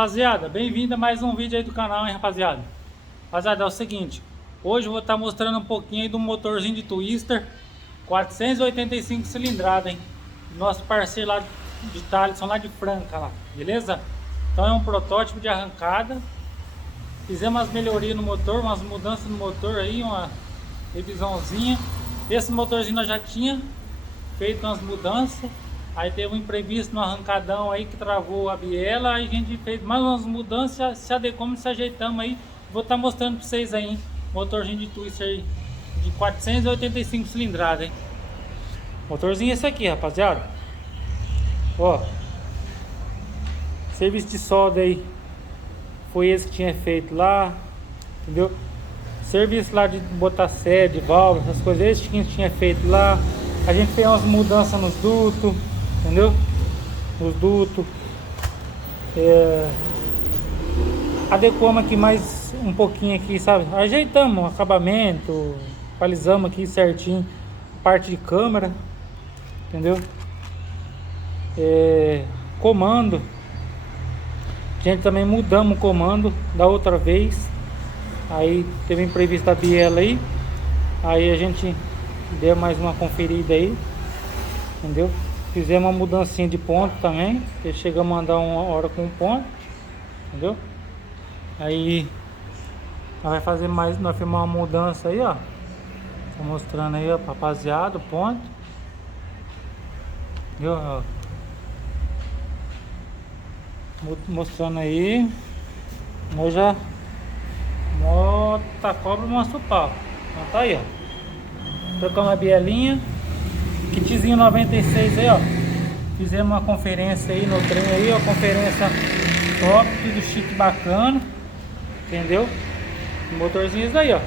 Rapaziada, bem-vindo a mais um vídeo aí do canal, hein, rapaziada. Rapaziada, é o seguinte, hoje eu vou estar mostrando um pouquinho aí do motorzinho de Twister 485 cilindrada, hein. Nosso parceiro lá de Thaleson, lá de Franca, lá, beleza? Então é um protótipo de arrancada. Fizemos umas melhorias no motor, umas mudanças no motor aí, uma revisãozinha. Esse motorzinho nós já tinha feito umas mudanças. Aí teve um imprevisto no arrancadão aí que travou a biela. Aí a gente fez mais umas mudanças, se adequamos, se ajeitamos aí. Vou estar mostrando pra vocês aí, hein? Motorzinho de Twister aí, de 485 cilindrada, hein? Motorzinho esse aqui, rapaziada. Ó, serviço de solda aí foi esse que tinha feito lá, entendeu? Serviço lá de botar sede, válvula, essas coisas, esse que tinha feito lá. A gente fez umas mudanças nos dutos, entendeu? Nos dutos. Adequamos aqui mais um pouquinho aqui, sabe? Ajeitamos o acabamento, equalizamos aqui certinho parte de câmera, entendeu? Comando. A gente também mudamos o comando da outra vez. Aí teve imprevisto da biela aí. Aí a gente deu mais uma conferida aí, entendeu? Fizemos uma mudancinha de ponto também, que chegamos a andar uma hora com um ponto, entendeu? Aí nós vai fazer mais, nós fizemos uma mudança aí, ó. Tô mostrando aí, ó, rapaziada, o ponto, entendeu? Ó. Mostrando aí, nós já mota cobra mostra o pau. Então tá aí, ó. Trocamos a bielinha, kitzinho 96 aí, ó. Fizemos uma conferência aí no trem aí, ó. Conferência top, tudo chique, bacana, entendeu? Motorzinhos aí, ó,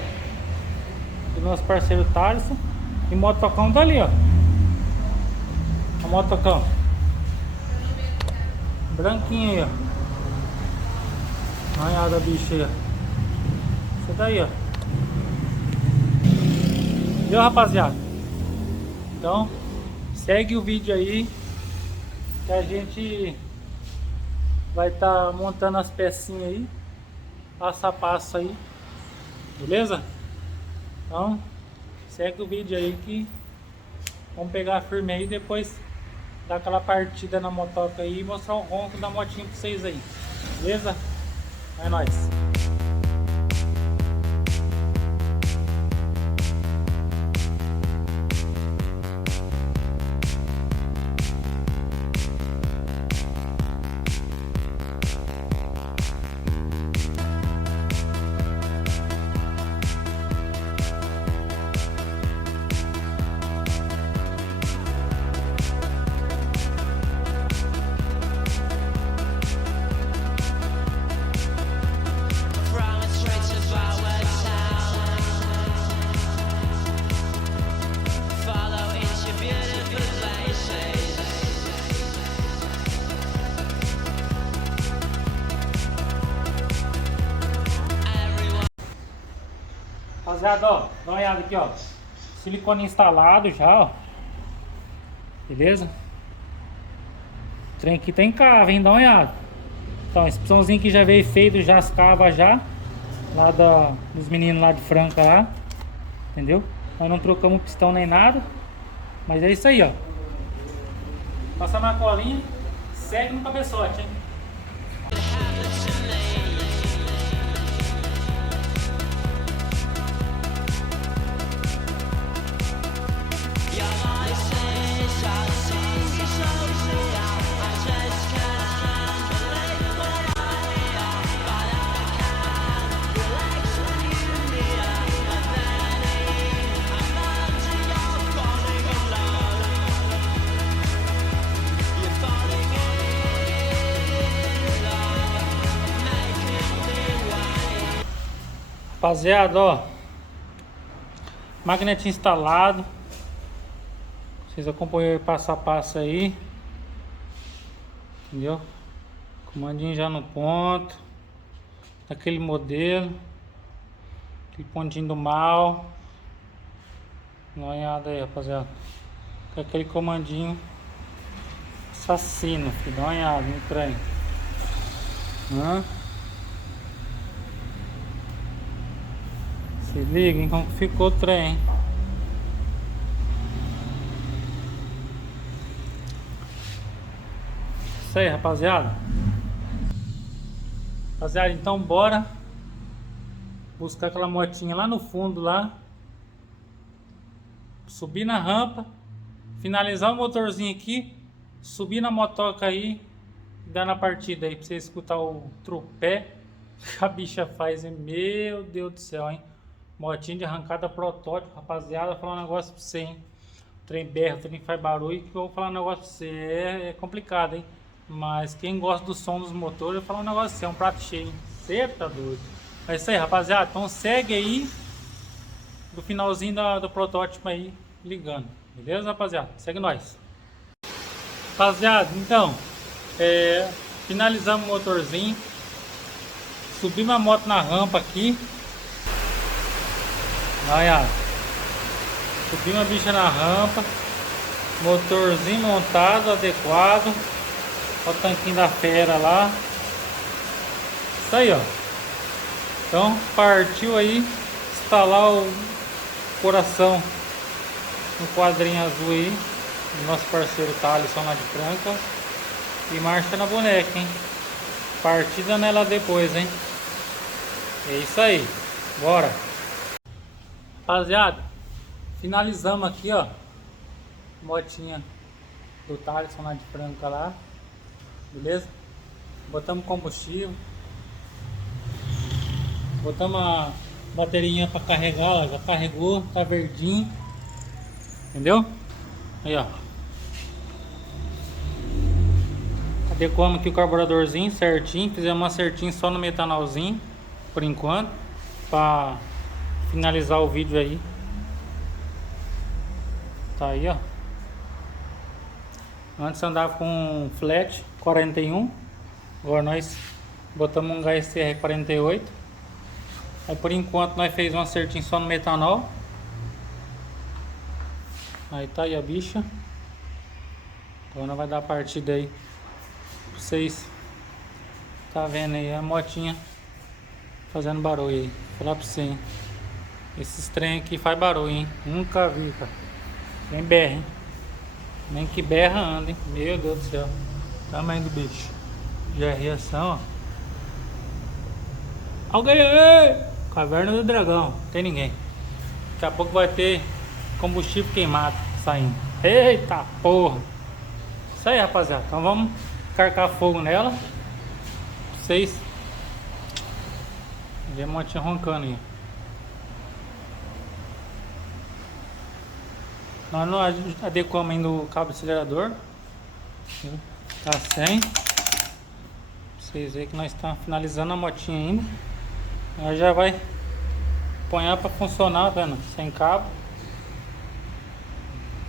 do nosso parceiro Thaleson. E motocão dali, ó. A motocão branquinho aí, ó. Olha a bicha aí, ó. Isso daí, ó. Viu, rapaziada? Então segue o vídeo aí, que a gente vai estar montando as pecinhas aí, passo a passo aí, beleza? Então segue o vídeo aí que vamos pegar firme aí, depois dar aquela partida na motoca aí e mostrar o ronco da motinha pra vocês aí, beleza? É nóis! Rapaziada, ó, dá uma olhada aqui, ó. Silicone instalado já, ó. Beleza? O trem aqui tem cava, hein? Dá uma olhada. Então, esse pistãozinho que já veio feito, já as cavas já. Lá dos meninos lá de Franca lá. Entendeu? Nós não trocamos pistão nem nada. Mas é isso aí, ó. Passamos a colinha. Segue no cabeçote, hein? Rapaziada, ó, magnetinho instalado. Vocês acompanham passo a passo aí, entendeu? Comandinho já no ponto, daquele modelo, aquele pontinho do mal. Dá uma olhada aí, rapaziada, com aquele comandinho assassino, filho. Dá uma olhada no trem. Hã? Se liguem como que ficou o trem. Isso aí, rapaziada. Rapaziada, então bora buscar aquela motinha lá no fundo lá. Subir na rampa, finalizar o motorzinho aqui, subir na motoca aí, dar na partida aí pra você escutar o tropé que a bicha faz, hein? Meu Deus do céu, hein? Motinha de arrancada protótipo, rapaziada. Vou falar um negócio pra você, hein? O trem berra, o trem faz barulho, que eu vou falar um negócio pra você. É complicado, hein? Mas quem gosta do som dos motores, eu vou falar um negócio pra você, é um prato cheio, hein? Você tá doido. É isso aí, rapaziada. Então segue aí do finalzinho do protótipo aí, ligando. Beleza, rapaziada? Segue nós. Rapaziada, então, finalizamos o motorzinho. Subimos a moto na rampa aqui. Olha, subimos a bicha na rampa. Motorzinho montado, adequado. Olha o tanquinho da fera lá. Isso aí, ó. Então, partiu aí instalar o coração no quadrinho azul aí do nosso parceiro Thaleson lá de Franca. E marcha na boneca, hein? Partida nela depois, hein? É isso aí. Bora! Rapaziada, finalizamos aqui, ó. Motinha do Thaleson lá de Franca lá. Beleza? Botamos combustível. Botamos a bateria para carregar, ó, já carregou, tá verdinho. Entendeu? Aí, ó. Adequamos aqui o carburadorzinho certinho. Fizemos uma certinho só no metanolzinho, por enquanto, para finalizar o vídeo aí. Tá aí, ó. Antes andava com flat 41. Agora nós botamos um HSR 48. Aí por enquanto nós fez um acertinho só no metanol. Aí tá aí a bicha. Agora nós vai dar a partida aí pra vocês. Tá vendo aí a motinha fazendo barulho aí. Vou falar pra você, hein? Esses trem aqui faz barulho, hein? Nunca vi, cara. Nem berra, hein? Nem que berra anda, hein? Meu Deus do céu. Tamanho do bicho. Já é reação, ó. Alguém aí! Caverna do Dragão, não tem ninguém. Daqui a pouco vai ter combustível queimado saindo. Eita porra! Isso aí, rapaziada. Então vamos carcar fogo nela. Pra vocês ver a motinha roncando aí. Nós não adequamos ainda o cabo acelerador. Tá sem. Pra vocês verem que nós estamos finalizando a motinha ainda. Ela já vai pôr para funcionar, vendo? Sem cabo.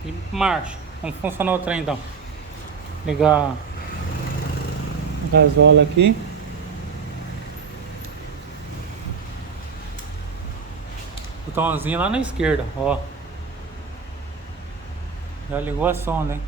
E marcha. Vamos funcionar o trem então. Ligar a gasola aqui. Botãozinho lá na esquerda, ó. Já ligou a sonda, hein?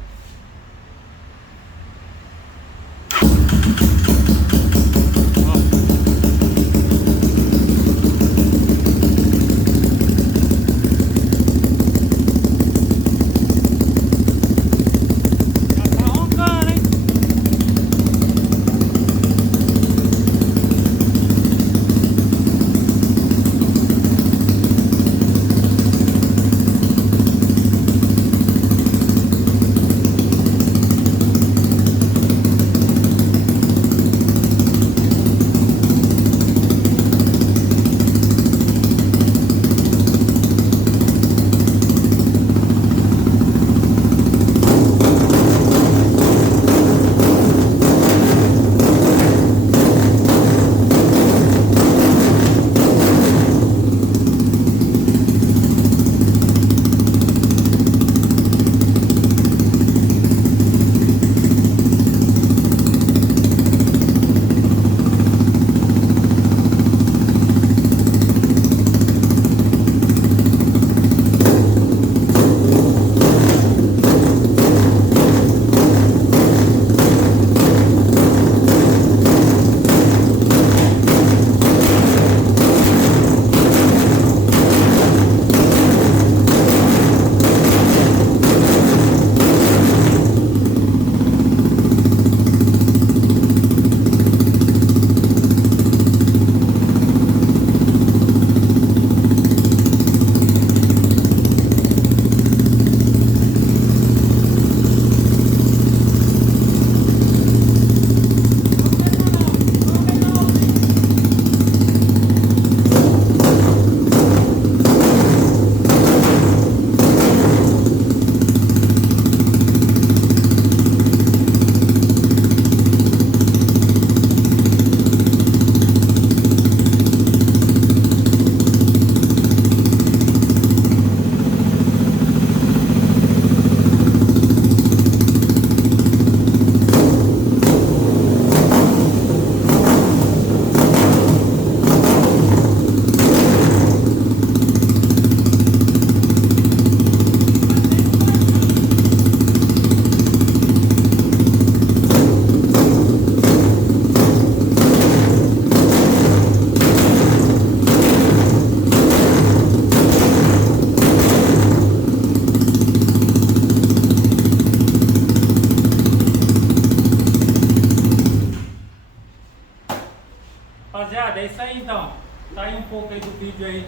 aí um pouco aí do vídeo aí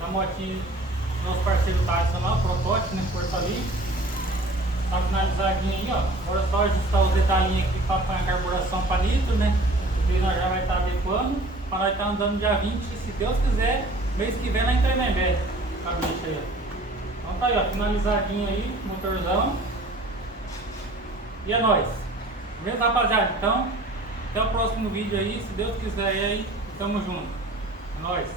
da motinha do nosso parceiro Tyson lá, o protótipo, né? Força Livre. Tá finalizadinho aí, ó. Agora só ajustar os detalhinhos aqui para a carburação para litro, né? E nós já vai estar adequando para nós estar andando dia 20, se Deus quiser, mês que vem na Tremembé. A bicha aí, ó. Então tá aí, ó, finalizadinho aí, motorzão. E é nóis. Beleza, rapaziada? Então, até o próximo vídeo aí, se Deus quiser aí, tamo junto. É nóis.